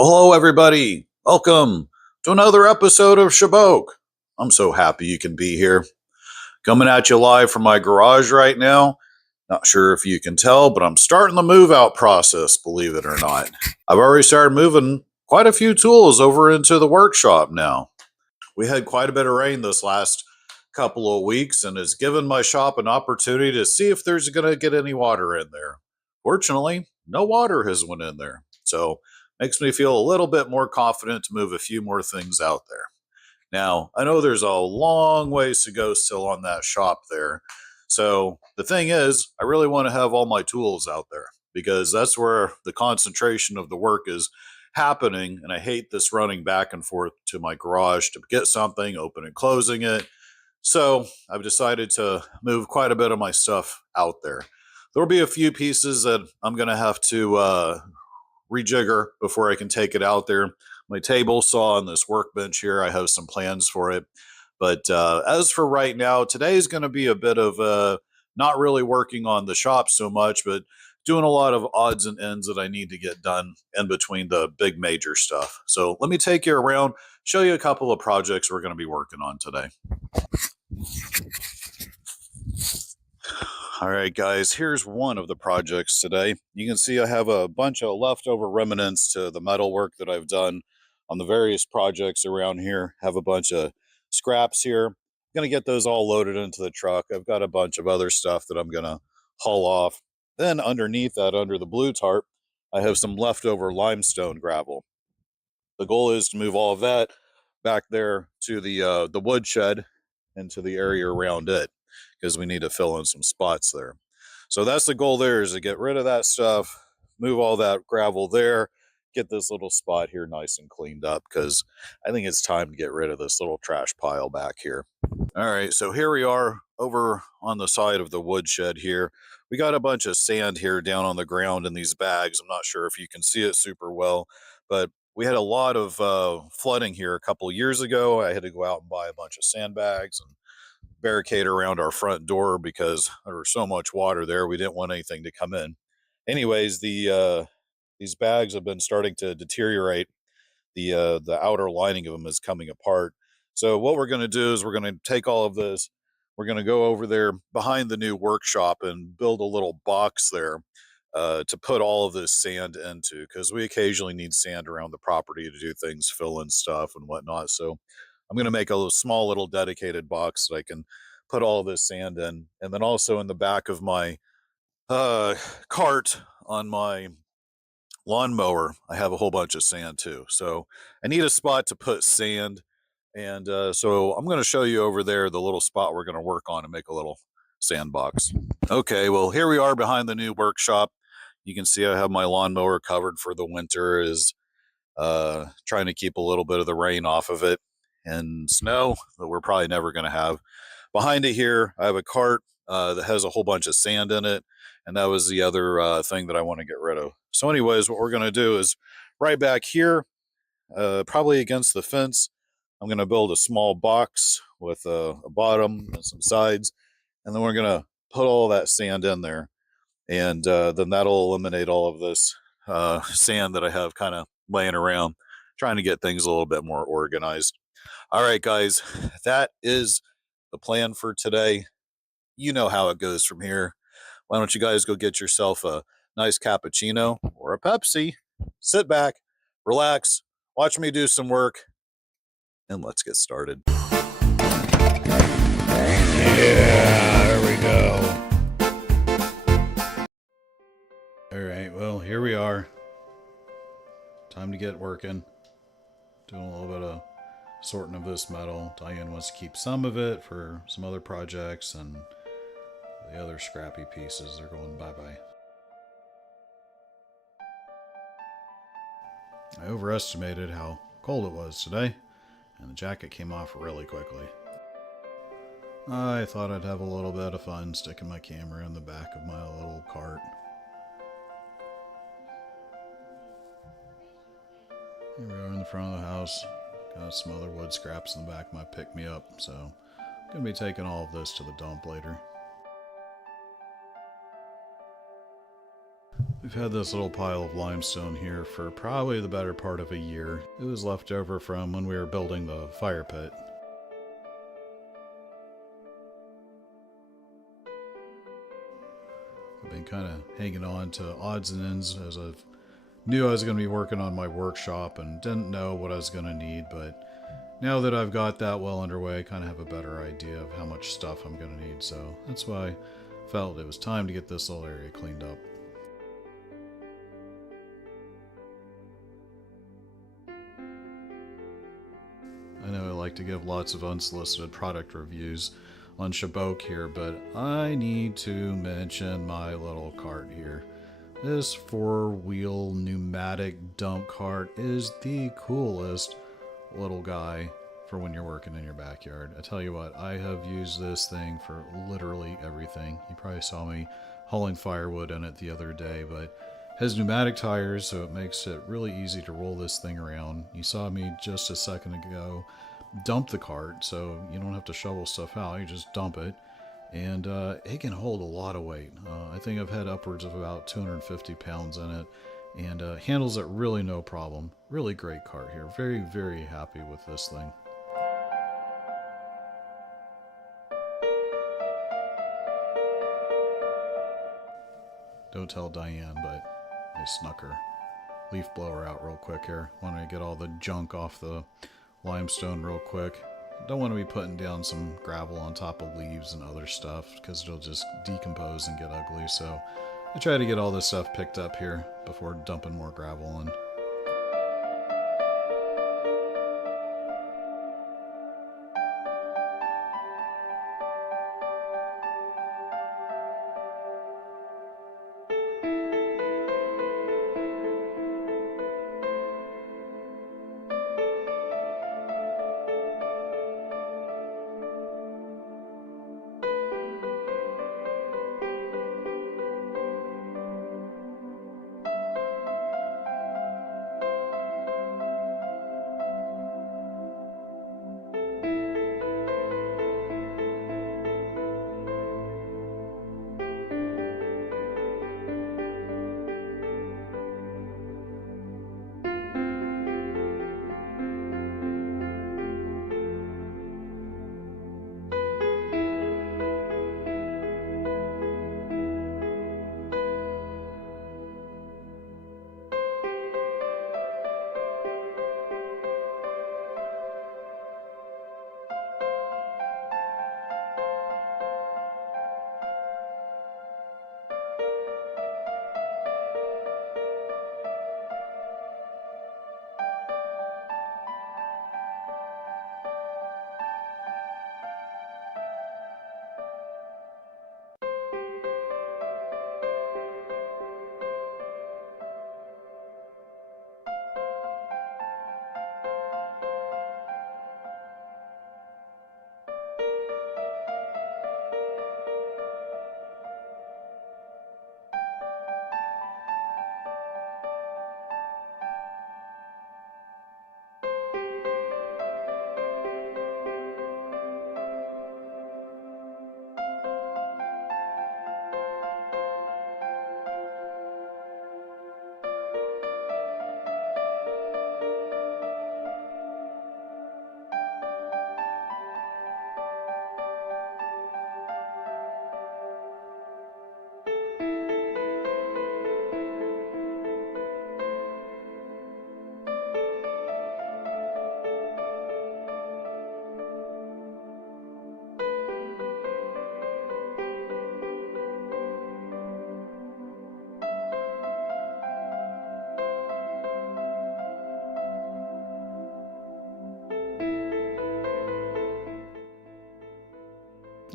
Well, hello, everybody. Welcome to another episode of Shaboque. I'm so happy you can be here. Coming at you live from my garage right now. Not sure if you can tell, but I'm starting the move out process, believe it or not. I've already started moving quite a few tools over into the workshop now. We had quite a bit of rain this last couple of weeks, and it's given my shop an opportunity to see if there's going to get any water in there. Fortunately, no water has went in there. So makes me feel a little bit more confident to move a few more things out there. Now, I know there's a long ways to go still on that shop there. So the thing is, I really want to have all my tools out there because that's where the concentration of the work is happening. And I hate this running back and forth to my garage to get something, open and closing it. So I've decided to move quite a bit of my stuff out there. There'll be a few pieces that I'm going to have to rejigger before I can take it out there. My table saw on this workbench here, I have some plans for it. But as for right now, today is going to be a bit of not really working on the shop so much, but doing a lot of odds and ends that I need to get done in between the big major stuff. So let me take you around, show you a couple of projects we're going to be working on today. All right, guys, here's one of the projects today. You can see I have a bunch of leftover remnants to the metal work that I've done on the various projects around here. Have a bunch of scraps here. I'm going to get those all loaded into the truck. I've got a bunch of other stuff that I'm going to haul off. Then underneath that, under the blue tarp, I have some leftover limestone gravel. The goal is to move all of that back there to the woodshed and to the area around it, because we need to fill in some spots there. So that's the goal there, is to get rid of that stuff, move all that gravel there, get this little spot here nice and cleaned up, because I think it's time to get rid of this little trash pile back here. All right, so here we are over on the side of the woodshed here. We got a bunch of sand here down on the ground in these bags. I'm not sure if you can see it super well, but we had a lot of flooding here a couple years ago. I had to go out and buy a bunch of sandbags and barricade around our front door because there was so much water there. We didn't want anything to come in. Anyways, these bags have been starting to deteriorate. The outer lining of them is coming apart. So what we're going to do is we're going to take all of this. We're going to go over there behind the new workshop and build a little box there to put all of this sand into, because we occasionally need sand around the property to do things, fill in stuff and whatnot. So I'm going to make a small little dedicated box that I can put all of this sand in. And then also in the back of my cart on my lawnmower, I have a whole bunch of sand too. So I need a spot to put sand. And so I'm going to show you over there the little spot we're going to work on and make a little sandbox. Okay, well, here we are behind the new workshop. You can see I have my lawnmower covered for the winter, is trying to keep a little bit of the rain off of it and snow that we're probably never going to have. Behind it here, I have a cart that has a whole bunch of sand in it, and that was the other thing that I want to get rid of. So anyways, what we're going to do is right back here, probably against the fence, I'm going to build a small box with a bottom and some sides, and then we're going to put all that sand in there, and then that'll eliminate all of this sand that I have kind of laying around, trying to get things a little bit more organized. All right, guys, that is the plan for today. You know how it goes from here. Why don't you guys go get yourself a nice cappuccino or a Pepsi, sit back, relax, watch me do some work, and let's get started. Yeah, there we go. All right, well, here we are. Time to get working. Doing a little bit of sorting of this metal. Diane wants to keep some of it for some other projects, and the other scrappy pieces are going bye-bye. I overestimated how cold it was today, and the jacket came off really quickly. I thought I'd have a little bit of fun sticking my camera in the back of my little cart. Here we are in the front of the house. Got some other wood scraps in the back of my pick-me-up, so I'm going to be taking all of this to the dump later. We've had this little pile of limestone here for probably the better part of a year. It was left over from when we were building the fire pit. I've been kind of hanging on to odds and ends as I knew I was going to be working on my workshop and didn't know what I was going to need, but now that I've got that well underway, I kind of have a better idea of how much stuff I'm going to need, so that's why I felt it was time to get this little area cleaned up. I know I like to give lots of unsolicited product reviews on Shaboque here, but I need to mention my little cart here. This 4-wheel pneumatic dump cart is the coolest little guy for when you're working in your backyard. I tell you what, I have used this thing for literally everything. You probably saw me hauling firewood in it the other day, but it has pneumatic tires, so it makes it really easy to roll this thing around. You saw me just a second ago dump the cart, so you don't have to shovel stuff out, you just dump it. And it can hold a lot of weight. I think I've had upwards of about 250 pounds in it, and handles it really no problem. Really great cart here. Very, very happy with this thing. Don't tell Diane, but I snuck her leaf blower out real quick here. Want to get all the junk off the limestone real quick. Don't want to be putting down some gravel on top of leaves and other stuff because it'll just decompose and get ugly. So I try to get all this stuff picked up here before dumping more gravel in.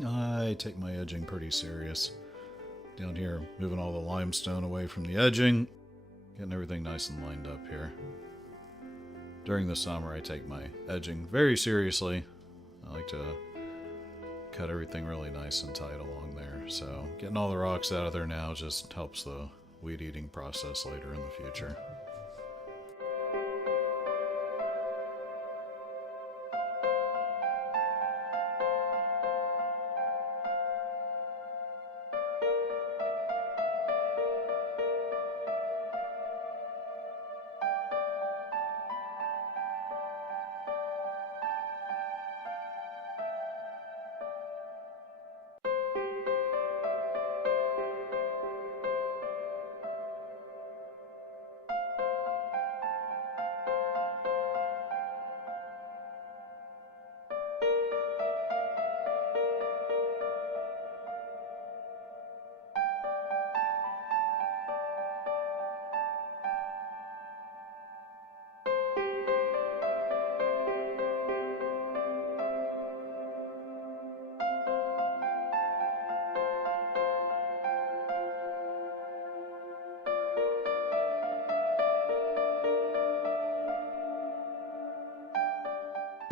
I take my edging pretty serious. Down here, moving all the limestone away from the edging, getting everything nice and lined up here. During the summer, I take my edging very seriously. I like to cut everything really nice and tight along there. So getting all the rocks out of there now just helps the weed eating process later in the future.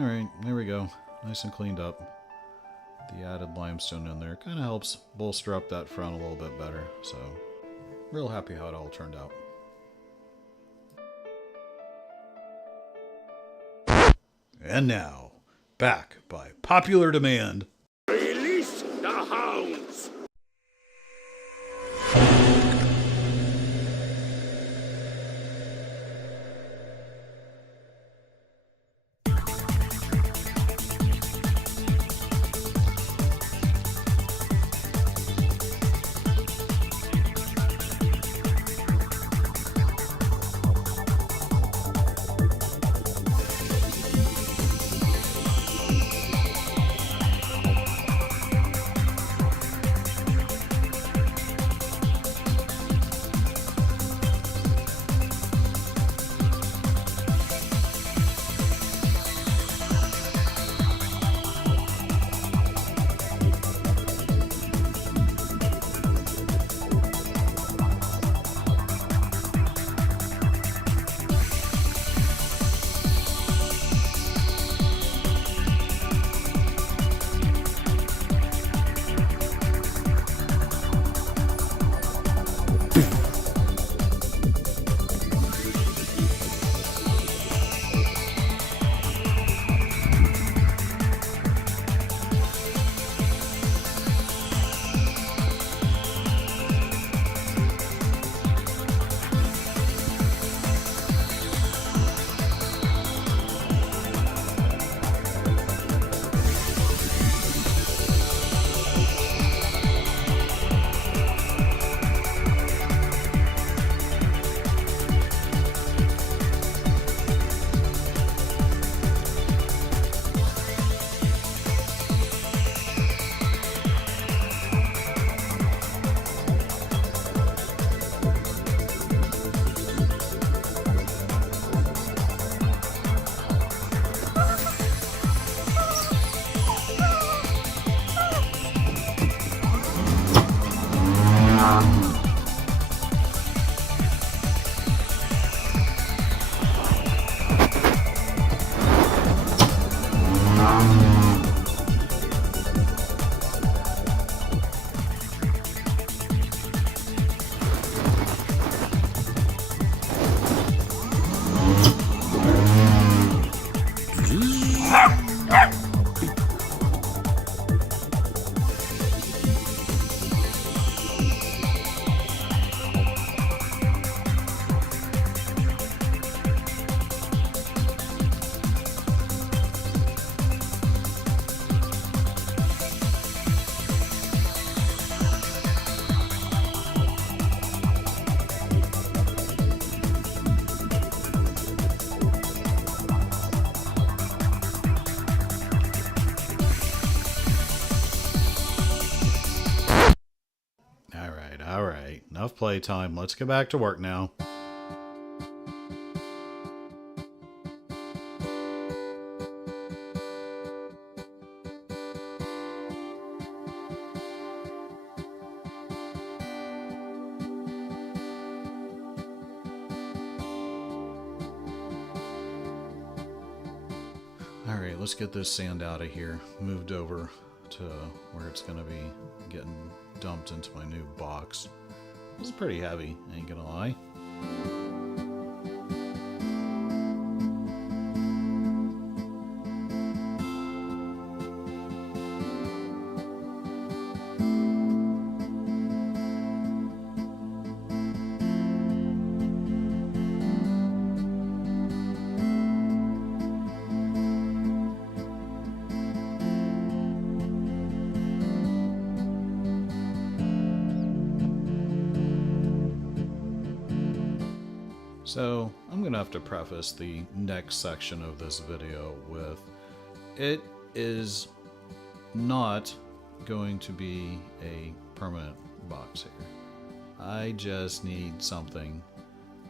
Alright, there we go. Nice and cleaned up. The added limestone in there kind of helps bolster up that front a little bit better. So, real happy how it all turned out. And now, back by popular demand. Release the hounds! Alright, enough playtime. Let's get back to work now. Alright, let's get this sand out of here. Moved over to where it's going to be getting dumped into my new box. This is pretty heavy, ain't gonna lie. So, I'm going to have to preface the next section of this video with, it is not going to be a permanent box here. I just need something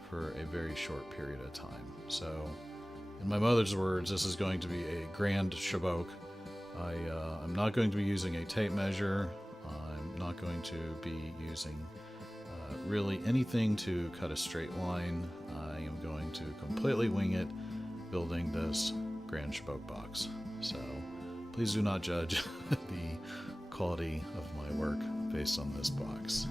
for a very short period of time. So, in my mother's words, this is going to be a grand shaboque. I'm not going to be using a tape measure. I'm not going to be using really anything to cut a straight line. I am going to completely wing it, building this grand shaboque box. So please do not judge the quality of my work based on this box.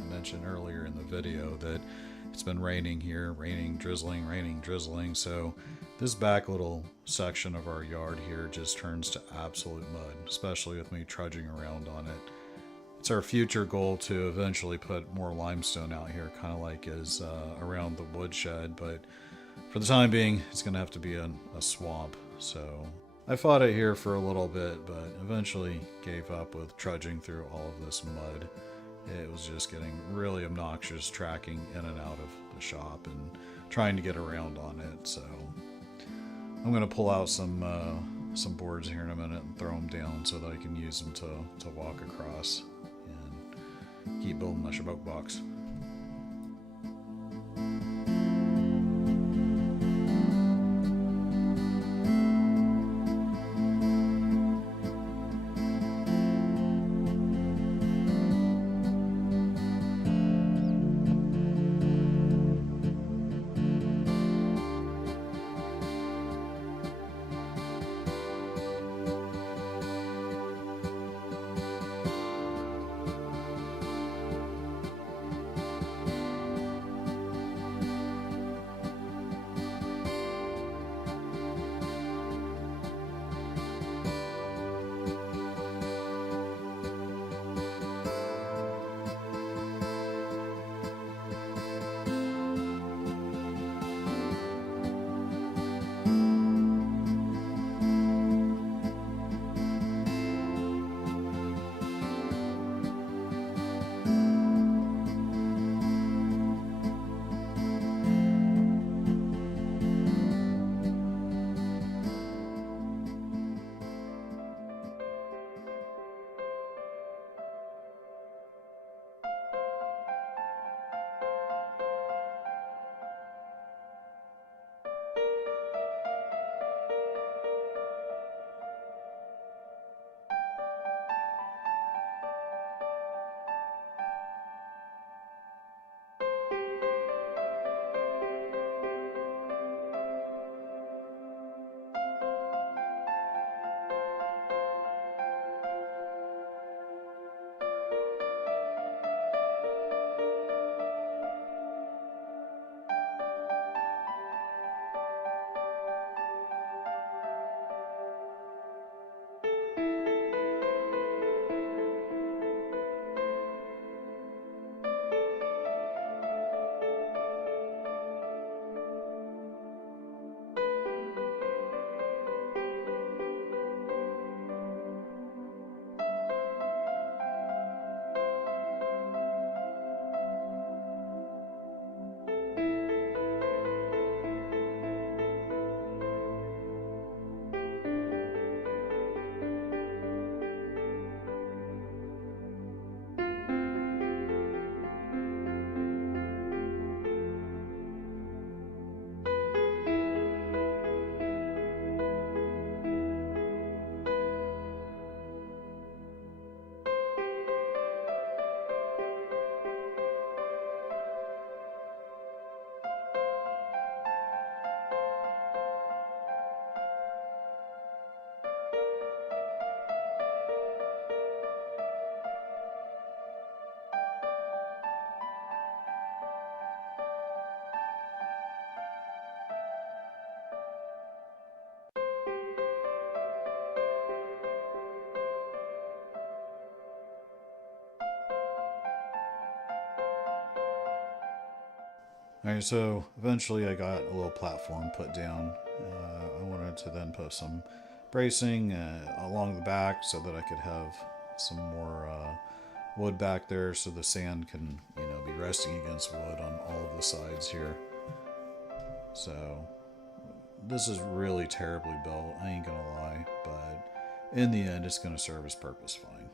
I mentioned earlier in the video that it's been raining here, raining, drizzling, so this back little section of our yard here just turns to absolute mud, especially with me trudging around on it. It's our future goal to eventually put more limestone out here, kind of like is around the woodshed, but for the time being, it's going to have to be a swamp. So I fought it here for a little bit, but eventually gave up with trudging through all of this mud. It was just getting really obnoxious tracking in and out of the shop and trying to get around on it. So I'm going to pull out some boards here in a minute and throw them down so that I can use them to walk across and keep building my shaboque box. Alright, so eventually I got a little platform put down. I wanted to then put some bracing along the back so that I could have some more wood back there so the sand can, be resting against wood on all of the sides here. So this is really terribly built, I ain't gonna lie, but in the end it's gonna serve its purpose fine.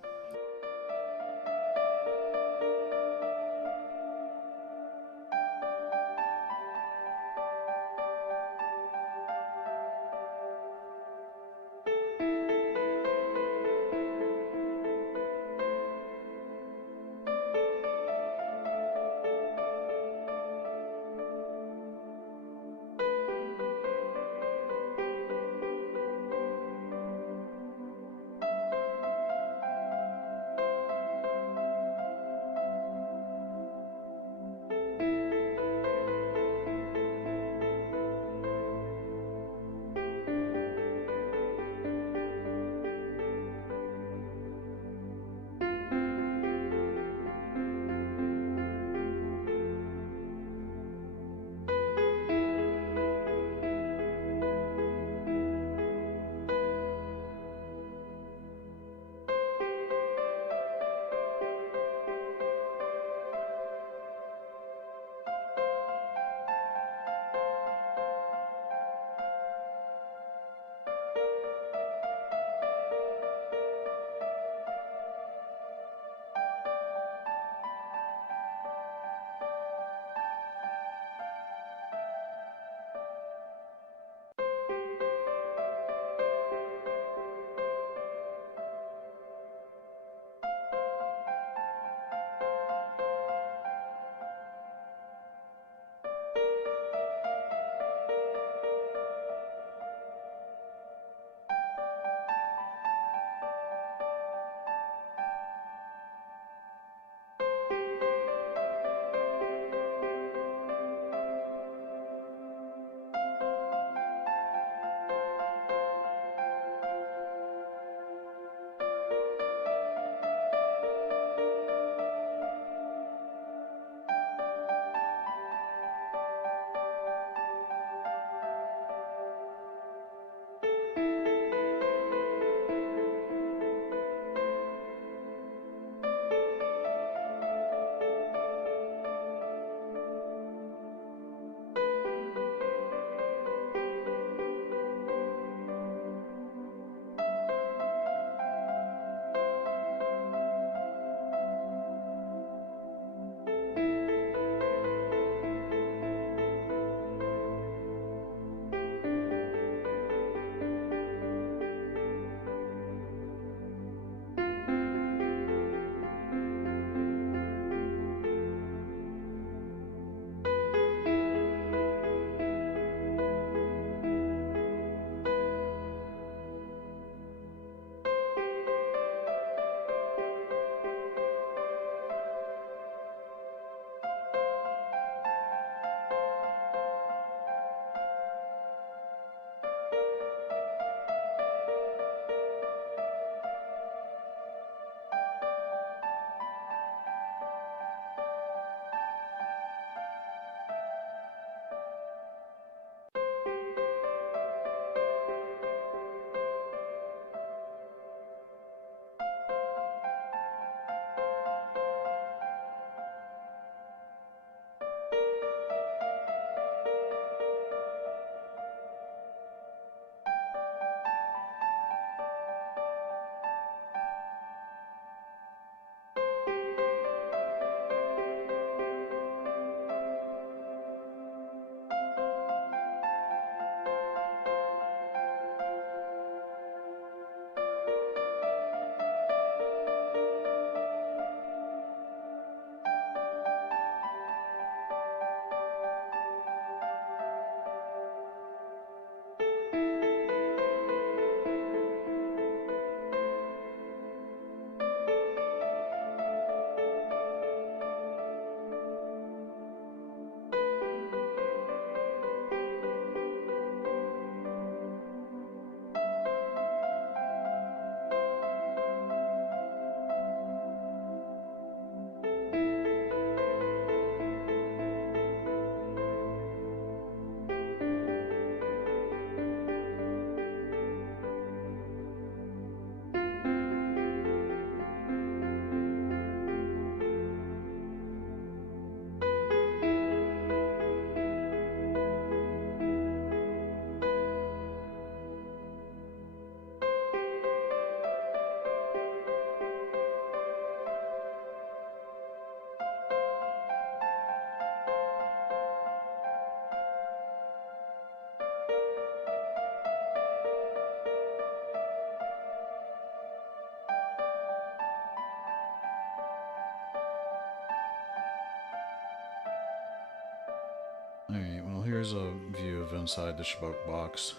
Alright, well here's a view of inside the shaboque box.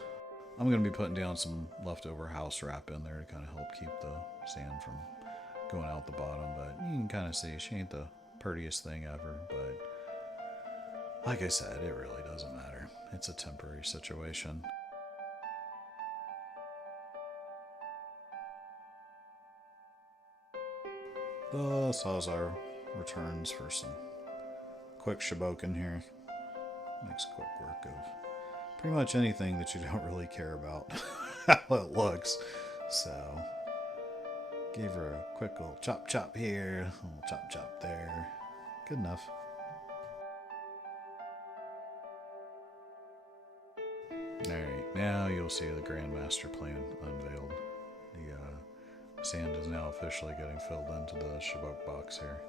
I'm going to be putting down some leftover house wrap in there to kind of help keep the sand from going out the bottom, but you can kind of see she ain't the prettiest thing ever, but like I said, it really doesn't matter. It's a temporary situation. The Sawzar returns for some quick shaboque in here. Makes quick work of pretty much anything that you don't really care about how it looks. So, gave her a quick little chop chop here, a little chop chop there. Good enough. Alright, now you'll see the Grand Master Plan unveiled. The sand is now officially getting filled into the shaboque box here.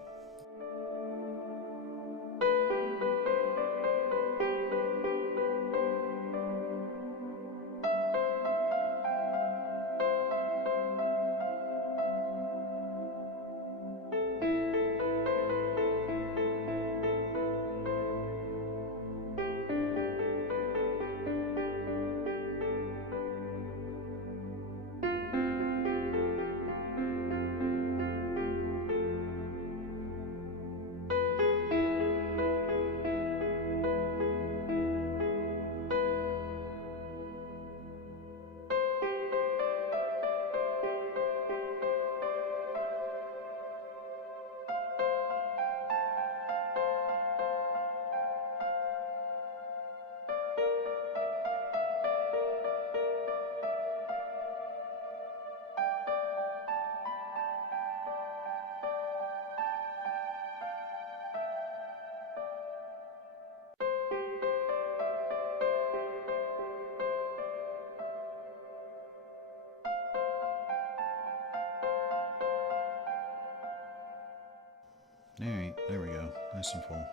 Alright, there we go. Nice and full.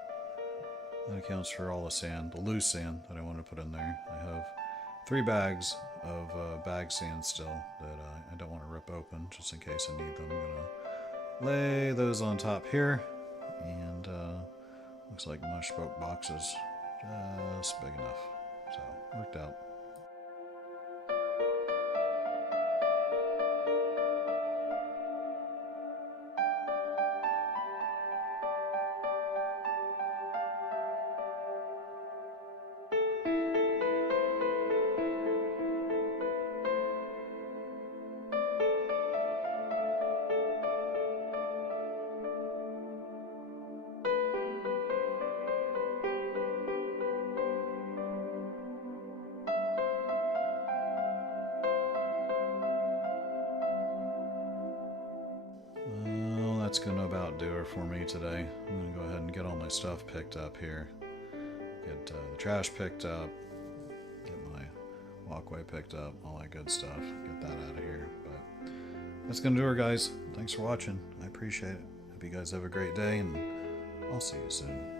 That accounts for all the sand, the loose sand that I want to put in there. I have 3 bags of bag sand still that I don't want to rip open, just in case I need them. I'm going to lay those on top here, and looks like my shaboque box is just big enough. So, worked out. That's gonna about do it for me today. I'm gonna go ahead and get all my stuff picked up here. Get the trash picked up. Get my walkway picked up. All that good stuff. Get that out of here. But that's gonna do it, guys. Thanks for watching. I appreciate it. Hope you guys have a great day, and I'll see you soon.